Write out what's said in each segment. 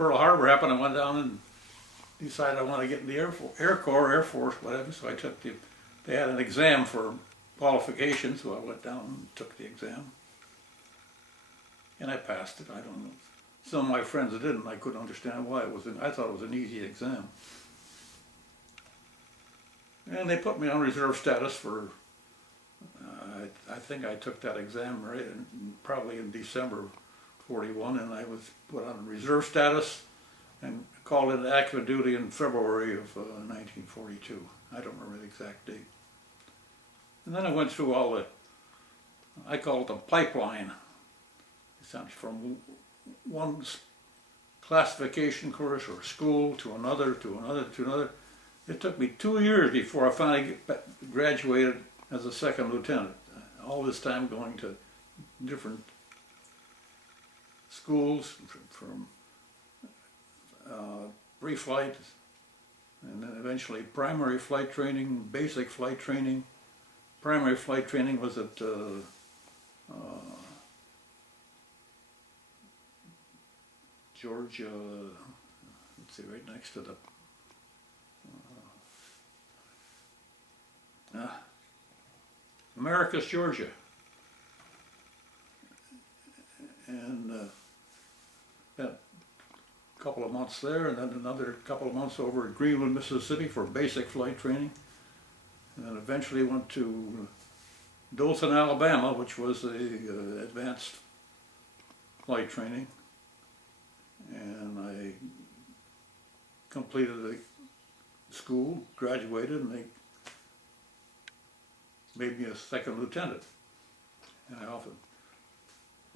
Pearl Harbor happened, I went down and decided I want to get in the Air Corps, Air Force, whatever. So I took they had an exam for qualification, so I went down and took the exam. And I passed it, I don't know. Some of my friends didn't, I couldn't understand why it was, I thought it was an easy exam. And they put me on reserve status for, I think I took that exam right probably in December of '41, and I was put on reserve status and called into active duty in February of 1942. I don't remember the exact date. And then I went through all the, I call it the pipeline. It's from one classification course or school to another, to another, to another. It took me 2 years before I finally graduated as a second lieutenant. All this time going to different schools, from pre-flight, and then eventually primary flight training, basic flight training. Primary flight training was at Georgia, let's see, right next to the Americus, Georgia. And spent a couple of months there, and then another couple of months over at Greenwood, Mississippi for basic flight training. And then eventually went to Dothan, Alabama, which was the advanced flight training. And I completed the school, graduated, and they made me a second lieutenant. And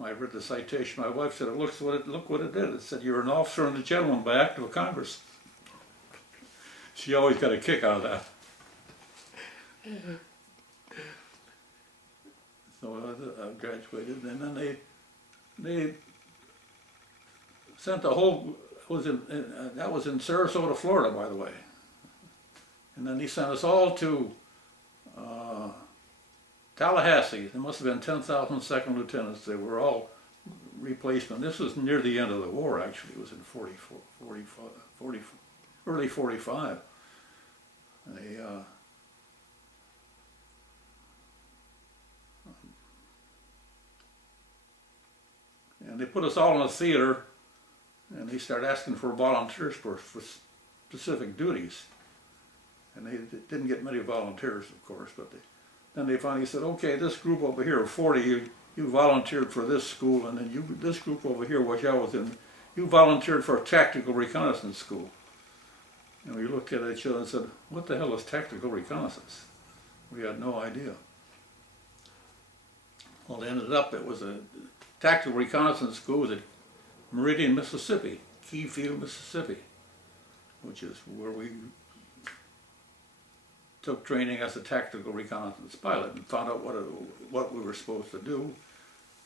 I read the citation, my wife said, look what it did. It said, you're an officer and a gentleman by act of Congress. She always got a kick out of that. So I graduated, and then they sent the whole, that was in Sarasota, Florida, by the way. And then he sent us all to Tallahassee. There must have been 10,000 second lieutenants. They were all replacement. This was near the end of the war, actually. It was in early 45. And they put us all in a theater, and they started asking for volunteers for specific duties. And they didn't get many volunteers, of course, but then they finally said, okay, this group over here of 40, you volunteered for this school, and then this group over here, which I was in, you volunteered for a tactical reconnaissance school. And we looked at each other and said, what the hell is tactical reconnaissance? We had no idea. Well, it ended up, it was a tactical reconnaissance school was at Meridian, Mississippi, Key Field, Mississippi, which is where we took training as a tactical reconnaissance pilot and found out what we were supposed to do,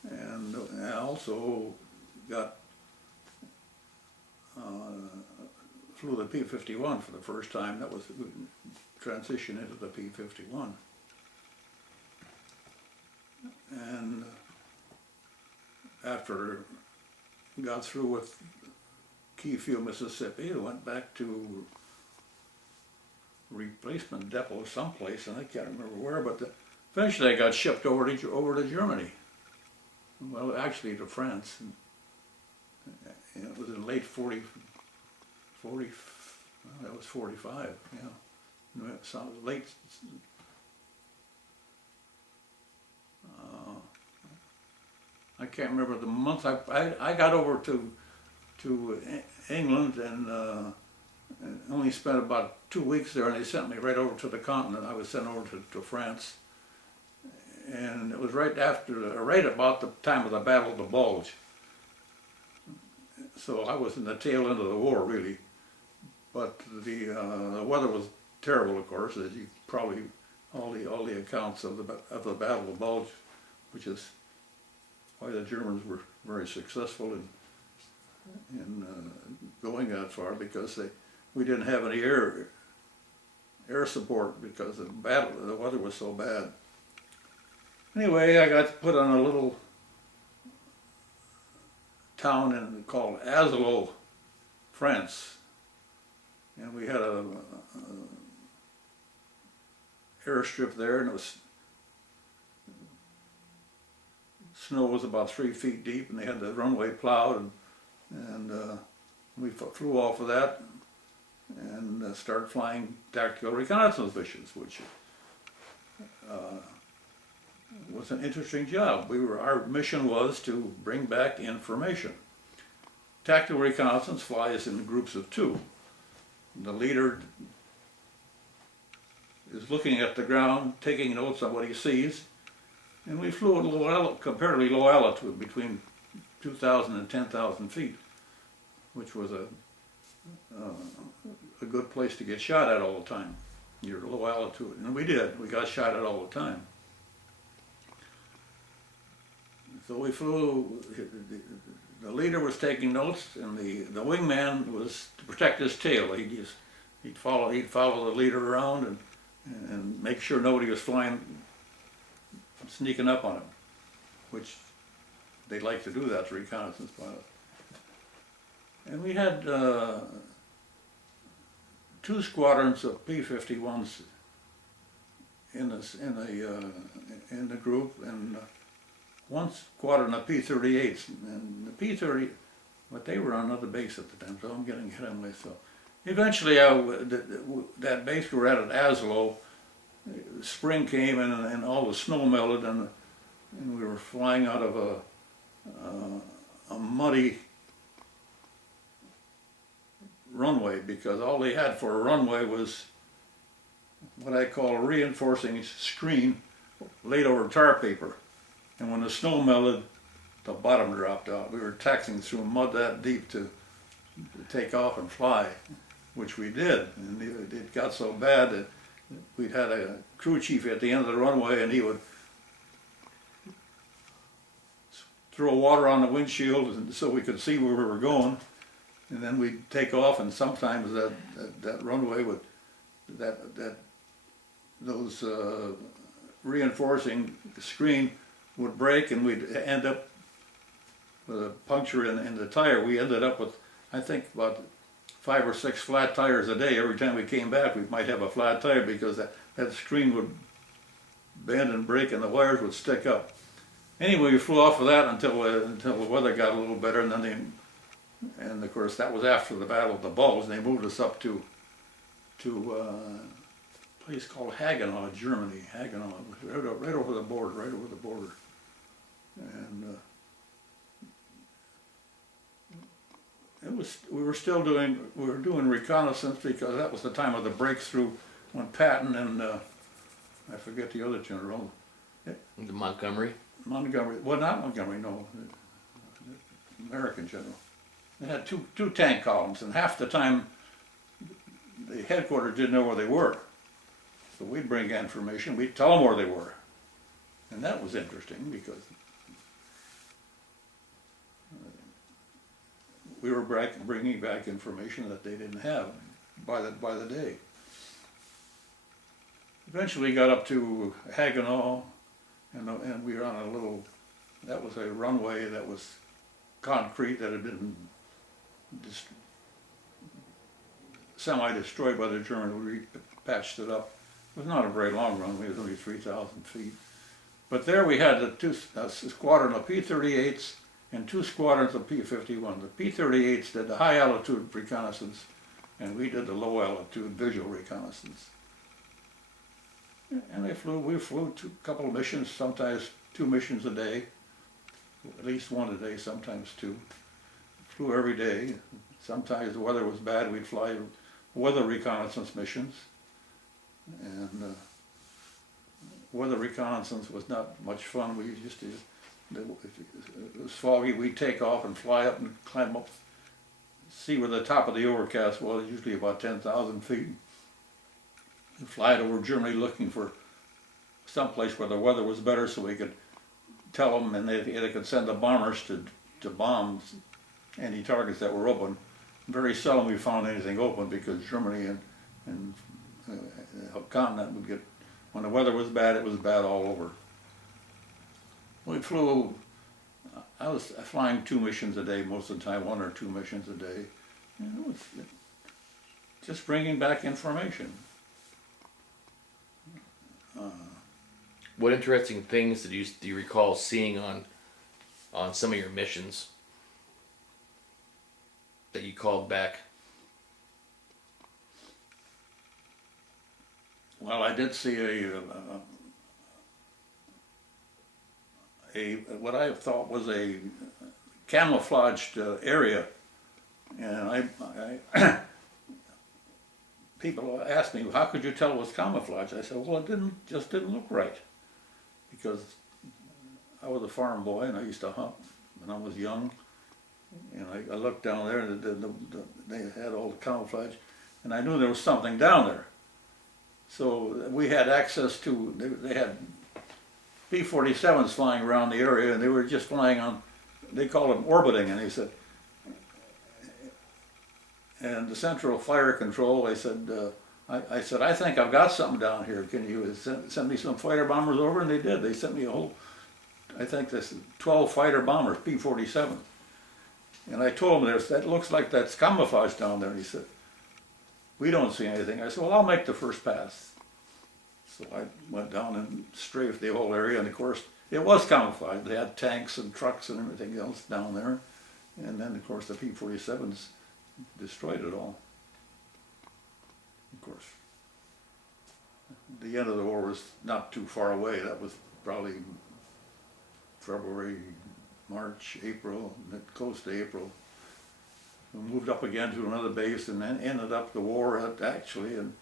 and also got flew the P-51 for the first time. That was transition into the P-51, and after got through with Keyfield, Mississippi, I went back to replacement depot someplace, and I can't remember where, but eventually I got shipped over to Germany. Well, actually to France. And it was in late 40, well, that was 45, yeah. So late, I can't remember the month. I got over to England and only spent about 2 weeks there, and they sent me right over to the continent. I was sent over to France, and it was right about the time of the Battle of the Bulge. So I was in the tail end of the war, really. But the weather was terrible, of course, as you probably all the accounts of the Battle of the Bulge, which is why the Germans were very successful in going that far, because we didn't have any air support because the weather was so bad. Anyway, I got put on a little town called Asolo, France, and we had a airstrip there, and it was snow was about 3 feet deep, and they had the runway plowed, and we flew off of that and started flying tactical reconnaissance missions, which was an interesting job. Our mission was to bring back information. Tactical reconnaissance flies in groups of 2. The leader is looking at the ground, taking notes on what he sees, and we flew at comparatively low altitude, between 2,000 and 10,000 feet, which was a good place to get shot at all the time. You're low altitude, and we did. We got shot at all the time. So we flew. The leader was taking notes, and the wingman was to protect his tail. He'd follow the leader around and make sure nobody was sneaking up on him, which they like to do that to reconnaissance pilots. And we had 2 squadrons of P-51s in the group, and 1 squadron of P-38s. And the P-30, but they were on another base at the time, so I'm getting ahead of myself. Eventually, that base we were at Aslo, spring came and all the snow melted, and we were flying out of a muddy runway, because all they had for a runway was what I call a reinforcing screen laid over tar paper. And when the snow melted, the bottom dropped out. We were taxiing through mud that deep to take off and fly, which we did. And it got so bad that we'd had a crew chief at the end of the runway, and he would throw water on the windshield so we could see where we were going. And then we'd take off, and sometimes that runway would, those reinforcing screen would break, and we'd end up with a puncture in the tire. We ended up with, I think, about 5 or 6 flat tires a day. Every time we came back, we might have a flat tire, because that screen would bend and break, and the wires would stick up. Anyway, we flew off of that until the weather got a little better, and then and of course that was after the Battle of the Bulge, and they moved us up to a place called Hagenau, Germany. Hagenau, right over the border, and we were doing reconnaissance, because that was the time of the breakthrough when Patton and I forget the other general. The Montgomery? Well, not Montgomery, no, American general. They had two tank columns, and half the time the headquarters didn't know where they were. So we'd bring information, we'd tell them where they were. And that was interesting, because we were bringing back information that they didn't have by the day. Eventually got up to Hagenau, and we were on a little, that was a runway that was concrete that had been semi-destroyed by the Germans. We patched it up. It was not a very long runway, it was only 3,000 feet. But there we had a squadron of P-38s and 2 squadrons of P-51. The P-38s did the high altitude reconnaissance, and we did the low altitude visual reconnaissance. And we flew a couple of missions, sometimes 2 missions a day, at least 1 a day, sometimes 2. Flew every day. Sometimes the weather was bad, we'd fly weather reconnaissance missions. And weather reconnaissance was not much fun. We just, if it was foggy, we'd take off and fly up and climb up, see where the top of the overcast was, usually about 10,000 feet. And fly it over Germany looking for some place where the weather was better, so we could tell them, and they could send the bombers to bomb any targets that were open. Very seldom we found anything open, because Germany and the continent would get, when the weather was bad, it was bad all over. We flew, I was flying 2 missions a day most of the time, 1 or 2 missions a day. You know, it's just bringing back information. What interesting things do you recall seeing on some of your missions that you called back? Well, I did see a what I thought was a camouflaged area, and I people asked me, how could you tell it was camouflage? I said, well, just didn't look right, because I was a farm boy and I used to hunt when I was young, and I looked down there and they had all the camouflage, and I knew there was something down there. So we had access to, they had P-47s flying around the area, and they were just flying on, they called them orbiting, and he said, and the Central Fire Control, they said, I said, I think I've got something down here. Can you send me some fighter bombers over? And they did. They sent me a whole, I think this 12 fighter bombers, P-47. And I told him, that looks like that's camouflage down there. And he said, we don't see anything. I said, well, I'll make the first pass. So I went down and strafed the whole area, and of course, it was camouflage. They had tanks and trucks and everything else down there. And then, of course, the P-47s destroyed it all. Of course, the end of the war was not too far away. That was probably February, March, April, close to April. We moved up again to another base, and then ended up the war actually in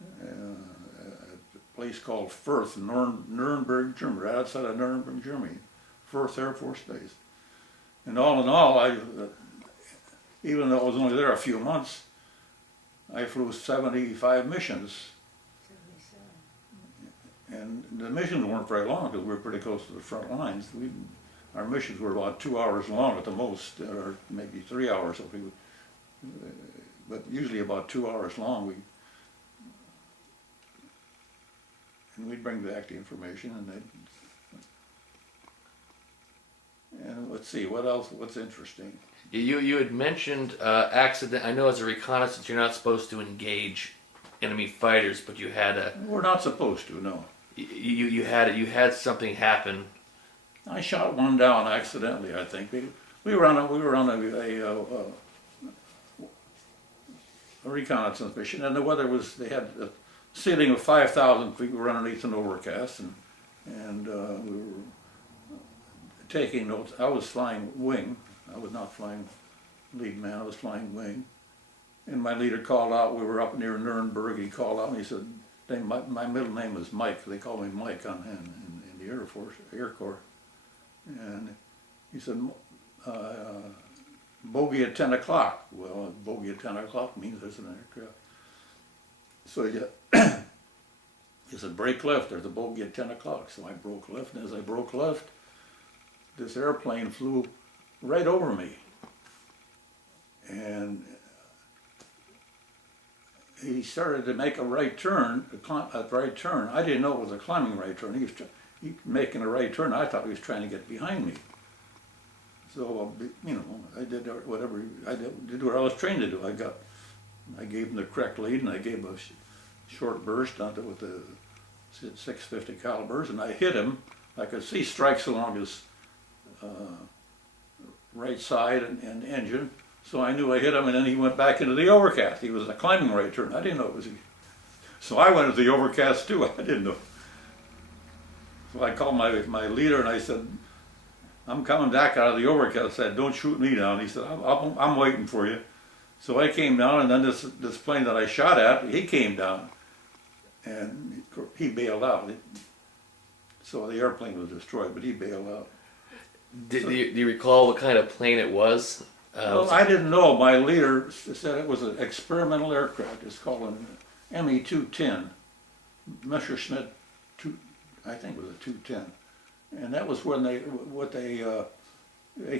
a place called Firth, Nuremberg, Germany, right outside of Nuremberg, Germany, Firth Air Force Base. And all in all, even though I was only there a few months, I flew 75 missions. 77. And the missions weren't very long because we were pretty close to the front lines. Our missions were about 2 hours long at the most, or maybe 3 hours, if we would, but usually about 2 hours long. We'd bring back the information, and let's see, what else, what's interesting? You had mentioned accident. I know as a reconnaissance you're not supposed to engage enemy fighters, but you had a. We're not supposed to, no. You had something happen. I shot one down accidentally, I think. We were on a reconnaissance mission, and the weather was, they had a ceiling of 5,000 feet. We were underneath an overcast, and we were taking notes. I was flying wing. I was not flying lead man, I was flying wing. And my leader called out, we were up near Nuremberg, he called out and he said, my middle name is Mike, they call me Mike in the Air Corps. And he said, bogey at 10 o'clock. Well, bogey at 10 o'clock means there's an aircraft. So he said, break left, there's a bogey at 10 o'clock. So I broke left, and as I broke left, this airplane flew right over me. And he started to make a right turn, a right turn. I didn't know it was a climbing right turn. He was making a right turn. I thought he was trying to get behind me. So, you know, I did whatever, did what I was trained to do. I gave him the correct lead, and I gave a short burst onto with the 650 calibers, and I hit him. I could see strikes along his right side and engine, so I knew I hit him, and then he went back into the overcast. He was a climbing right turn. I didn't know it was he. So I went into the overcast too. I didn't know. So I called my leader and I said, I'm coming back out of the overcast. I said, don't shoot me down. He said, I'm waiting for you. So I came down, and then this plane that I shot at, he came down, and he bailed out. So the airplane was destroyed, but he bailed out. Do you recall what kind of plane it was? Well, I didn't know. My leader said it was an experimental aircraft. It's called an ME-210, Messerschmitt, I think it was a 210. And that was when they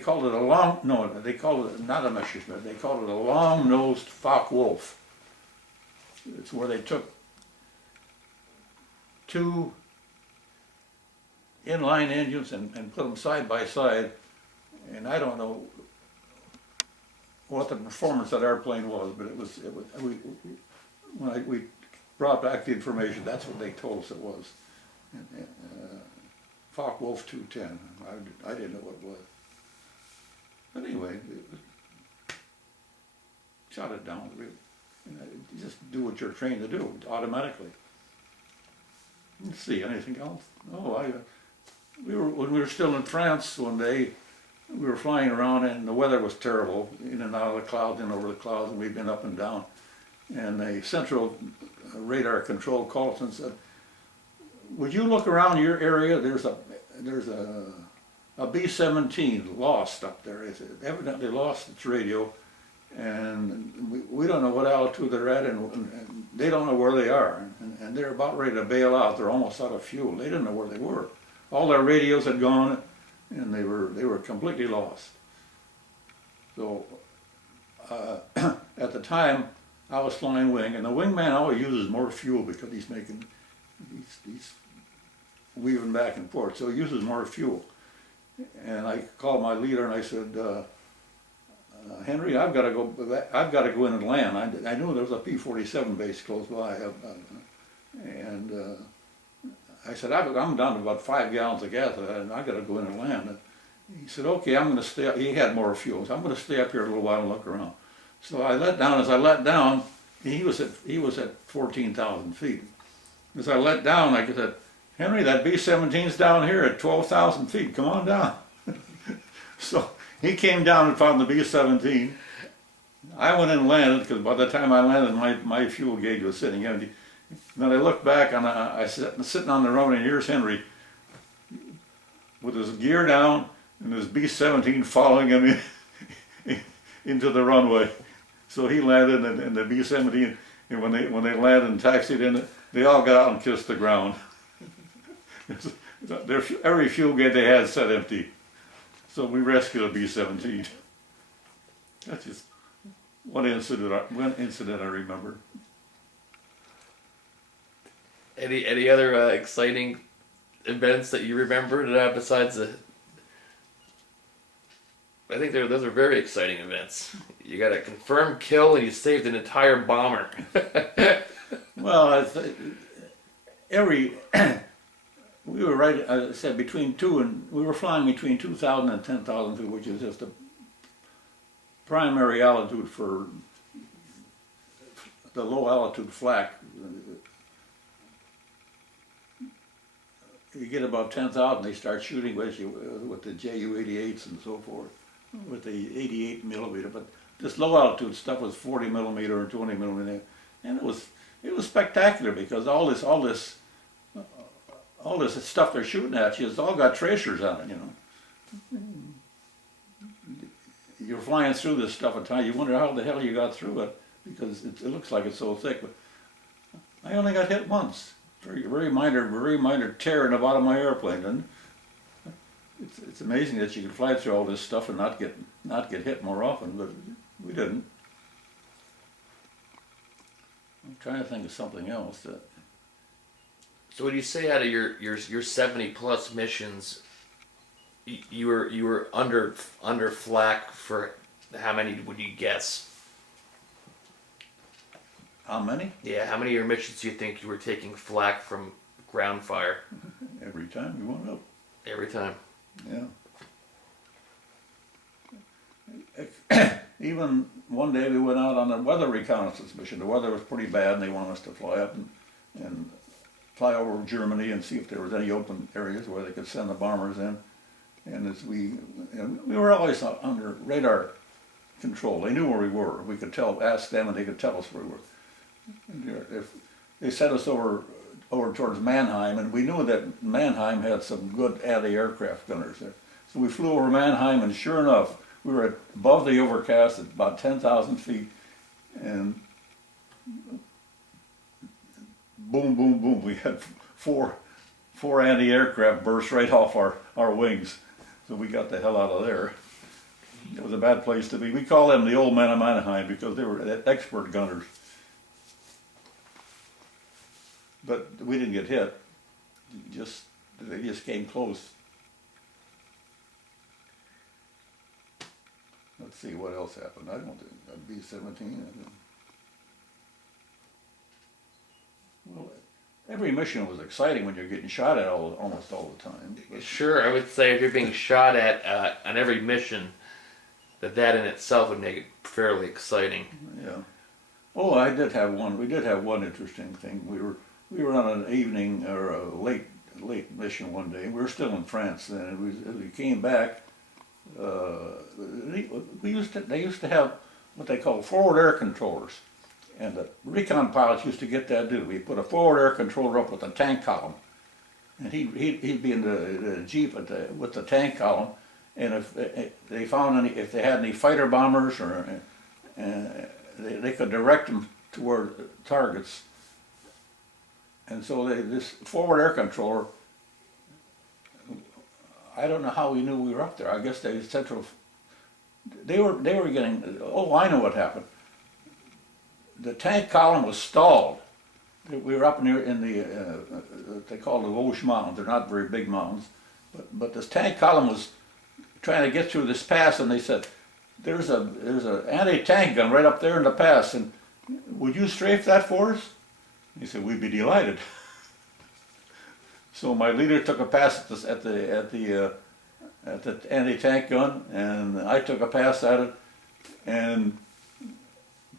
called it a long, no, they called it not a Messerschmitt, they called it a long-nosed Focke-Wulf. It's where they took two inline engines and put them side by side, and I don't know what the performance of that airplane was, but we brought back the information, that's what they told us it was. Focke-Wulf 210, I didn't know what it was. But anyway, shot it down. You just do what you're trained to do automatically. Let's see, anything else? Oh, when we were still in France one day, we were flying around and the weather was terrible, in and out of the clouds and over the clouds, and we'd been up and down. And the central radar control called us and said, would you look around your area? There's a B-17 lost up there. It evidently lost its radio, and we don't know what altitude they're at, and they don't know where they are, and they're about ready to bail out. They're almost out of fuel. They didn't know where they were. All their radios had gone, and they were completely lost. So at the time, I was flying wing, and the wingman always uses more fuel because he's weaving back and forth, so he uses more fuel. And I called my leader and I said, Henry, I've got to go in and land. I knew there was a P-47 base close by, and I said, I'm down to about 5 gallons of gas, and I got to go in and land. And he said, okay, I'm going to stay up. He had more fuel, so I'm going to stay up here a little while and look around. So I let down. As I let down, he was at 14,000 feet. As I let down, I said, Henry, that B-17's down here at 12,000 feet. Come on down. So he came down and found the B-17. I went in and landed, because by the time I landed, my fuel gauge was sitting empty. Then I looked back, and I sitting on the runway, and here's Henry with his gear down and his B-17 following him into the runway. So he landed in the B-17, and when they landed and taxied in, they all got out and kissed the ground. Every fuel gauge they had set empty. So we rescued a B-17. That's just one incident I remember. Any other exciting events that you remembered besides the? I think those are very exciting events. You got a confirmed kill and you saved an entire bomber. Well, we were right, as I said, we were flying between 2,000 and 10,000 feet, which is just a primary altitude for the low altitude flak. You get above 10,000, they start shooting with you with the Ju-88s and so forth, with the 88 millimeter. But this low altitude stuff was 40 millimeter and 20 millimeter, and it was spectacular because all this stuff they're shooting at you, it's all got tracers on it, you know. You're flying through this stuff at times, you wonder how the hell you got through it, because it looks like it's so thick. But I only got hit once. Very minor tear in the bottom of my airplane, and it's amazing that you can fly through all this stuff and not get hit more often, but we didn't. I'm trying to think of something else that. So would you say out of your 70 plus missions, you were under flak for how many would you guess? How many? Yeah, how many of your missions do you think you were taking flak from ground fire? Every time we went up. Every time. Yeah. Even one day we went out on a weather reconnaissance mission. The weather was pretty bad, and they wanted us to fly up and fly over Germany and see if there was any open areas where they could send the bombers in. And we were always under radar control. They knew where we were. We could ask them, and they could tell us where we were. If they sent us over towards Mannheim, and we knew that Mannheim had some good anti-aircraft gunners there. So we flew over Mannheim, and sure enough, we were above the overcast at about 10,000 feet, and boom, boom, boom, we had four anti-aircraft burst right off our wings. So we got the hell out of there. It was a bad place to be. We call them the old men of Mannheim because they were expert gunners. But we didn't get hit. They just came close. let's see what else happened. I don't think, B-17. Well, every mission was exciting when you're getting shot at almost all the time. But Sure, I would say if you're being shot at on every mission, that in itself would make it fairly exciting. yeah. Oh, I did have one. We did have one interesting thing. We were on an evening or a late mission one day. We were still in France then. And as we came back, they used to have what they call forward air controllers, and the recon pilots used to get that too. We put a forward air controller up with a tank column, and he'd be in the jeep with the tank column, and if they found if they had any fighter bombers or they could direct them toward targets. And so this forward air controller, I don't know how we knew we were up there. I guess they were getting, oh, I know what happened. The tank column was stalled. We were up near in the, they call the Vosges Mountains. They're not very big mountains. But this tank column was trying to get through this pass, and they said, there's a anti-tank gun right up there in the pass, and would you strafe that for us? He said, we'd be delighted. So my leader took a pass at the anti-tank gun, and I took a pass at it, and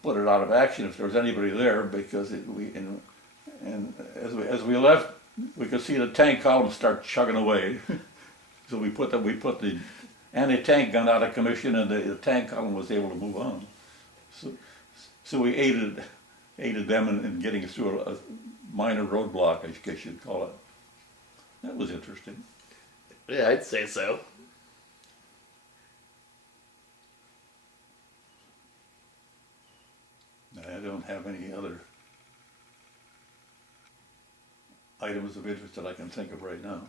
put it out of action if there was anybody there, because as we left, we could see the tank column start chugging away. So we put the anti-tank gun out of commission, and the tank column was able to move on. So we aided them in getting through a minor roadblock, I guess you'd call it. That was interesting. Yeah, I'd say so. I don't have any other items of interest that I can think of right now.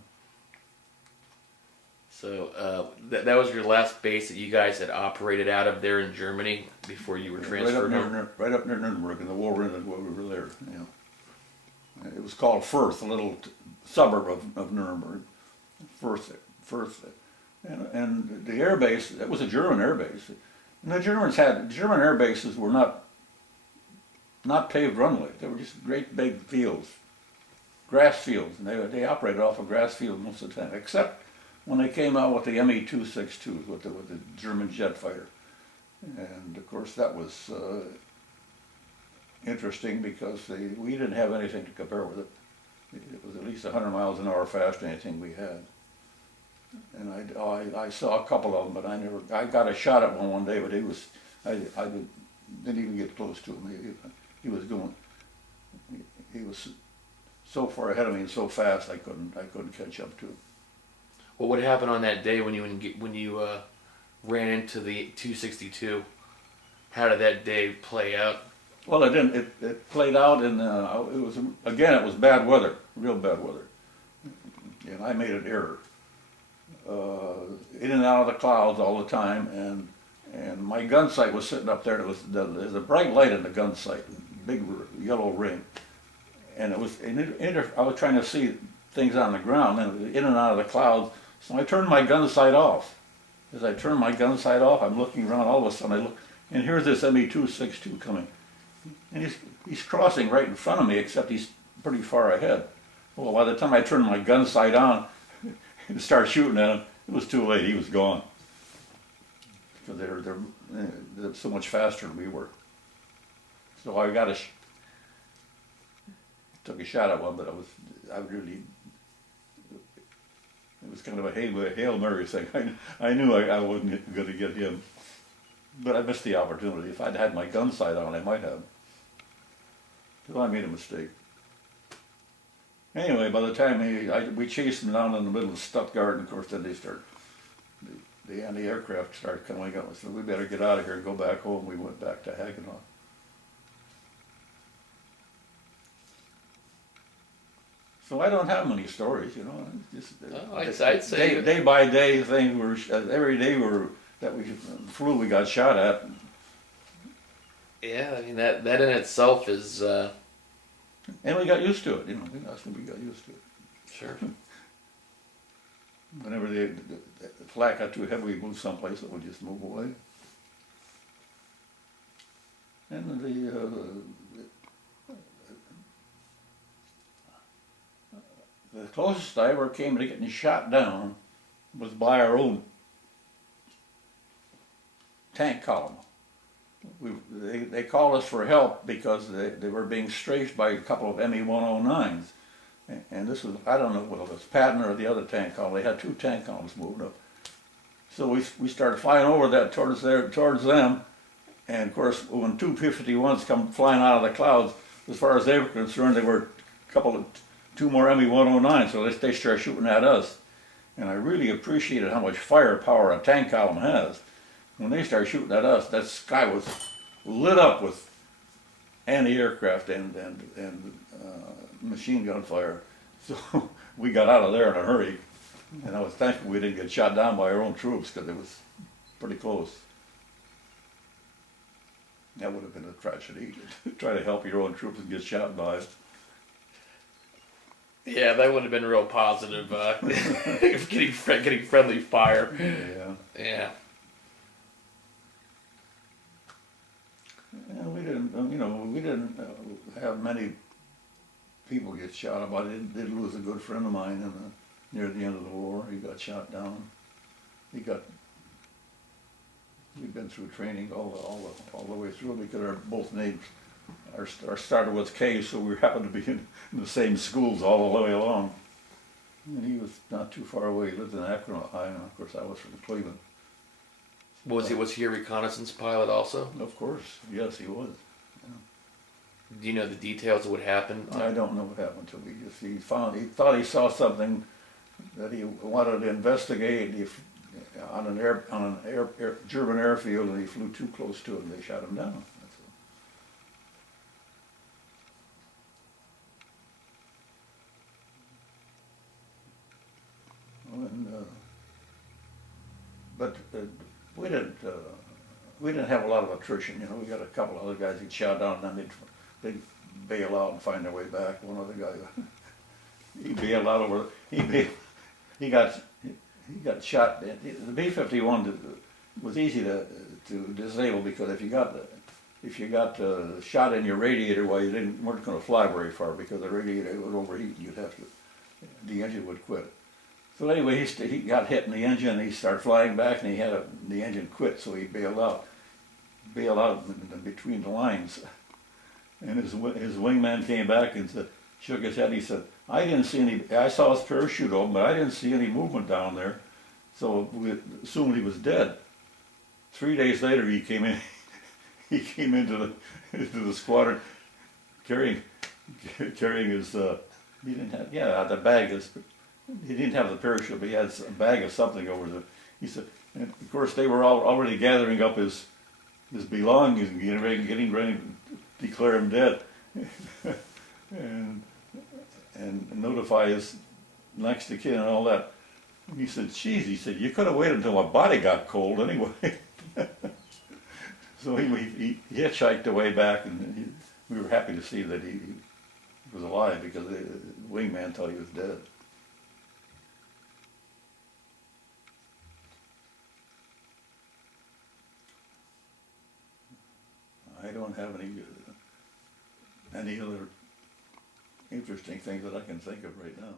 So that was your last base that you guys had operated out of there in Germany before you were transferred home? Right up near Nuremberg, in the war ended when we were there. Yeah. It was called Fürth, a little suburb of Nuremberg. Fürth. And the air base, it was a German air base. And the German air bases were not paved runways. They were just great big fields, grass fields, and they operated off of grass fields most of the time, except when they came out with the Me-262s with the German jet fighter. And of course that was interesting because we didn't have anything to compare with it. It was at least 100 miles an hour faster than anything we had. And I saw a couple of them, but I got a shot at one day, but I didn't even get close to him. He was so far ahead of me and so fast I couldn't catch up to him. Well, what happened on that day when you ran into the 262? How did that day play out? Well, it didn't. It played out, and it was bad weather, real bad weather, and I made an error. In and out of the clouds all the time, and my gun sight was sitting up there. There's a bright light in the gun sight, big yellow ring, and I was trying to see things on the ground, and it was in and out of the clouds. So I turned my gun sight off. As I turned my gun sight off, I'm looking around. All of a sudden, I look, and here's this Me-262 coming, and he's crossing right in front of me, except he's pretty far ahead. Well, by the time I turned my gun sight on and started shooting at him, it was too late. He was gone because they're so much faster than we were. So I took a shot at one, but it was kind of a Hail Mary thing. I knew I wasn't going to get him, but I missed the opportunity. If I'd had my gun sight on, I might have. So I made a mistake. Anyway, by the time we chased him down in the middle of Stuttgart, and of course then the anti-aircraft started coming up. I said, we better get out of here and go back home. We went back to Hagenau. So I don't have many stories, I'd say day by day thing. Every day that we flew, we got shot at. Yeah, I mean that in itself is. And we got used to it, That's when we got used to it. Sure. Whenever the flak got too heavy, we moved someplace, it would just move away. And the closest I ever came to getting shot down was by our own tank column. They called us for help because they were being strafed by a couple of ME-109s. And this was, I don't know whether it was Patton or the other tank column. They had two tank columns moving up. So we started flying over that towards them. And of course, when two P-51s come flying out of the clouds, as far as they were concerned, they were two more ME-109s, so they started shooting at us. And I really appreciated how much firepower a tank column has. When they started shooting at us, that sky was lit up with anti-aircraft and machine gun fire. So we got out of there in a hurry. And I was thankful we didn't get shot down by our own troops because it was pretty close. That would have been a tragedy to try to help your own troops and get shot by. Yeah, that would have been real positive. Getting friendly fire. Yeah. Yeah. Yeah, we didn't have many people get shot. But I did lose a good friend of mine near the end of the war. He got shot down. We've been through training all the way through because our both names our starter was K, so we happened to be in the same schools all the way along. And he was not too far away. He lived in Akron, Ohio, and of course I was from Cleveland. Was he a reconnaissance pilot also? Of course, yes, he was. Do you know the details of what happened? I don't know what happened to him. He thought he saw something that he wanted to investigate on an German airfield, and he flew too close to it, and they shot him down. But we didn't have a lot of attrition. We got a couple other guys who shot down, and then they'd bail out and find their way back. One other guy, he bailed out over. He got shot. The B-51 was easy to disable because if you got shot in your radiator, well, you weren't going to fly very far because the radiator would overheat. The engine would quit. So anyway, he got hit in the engine, and he started flying back, and the engine quit, so he bailed out in between the lines. And his wingman came back and shook his head. He said, I saw his parachute open, but I didn't see any movement down there. So we assumed he was dead. 3 days later, he came into the squadron carrying his, he didn't have, the bag, he didn't have the parachute, but he had a bag of something over there. He said, and of course they were already gathering up his belongings and getting ready to declare him dead. and notify his next of kin and all that. He said, geez, he said, you could have waited until my body got cold anyway. So he hitchhiked away back, and we were happy to see that he was alive because the wingman thought he was dead. I don't have any other interesting things that I can think of right now.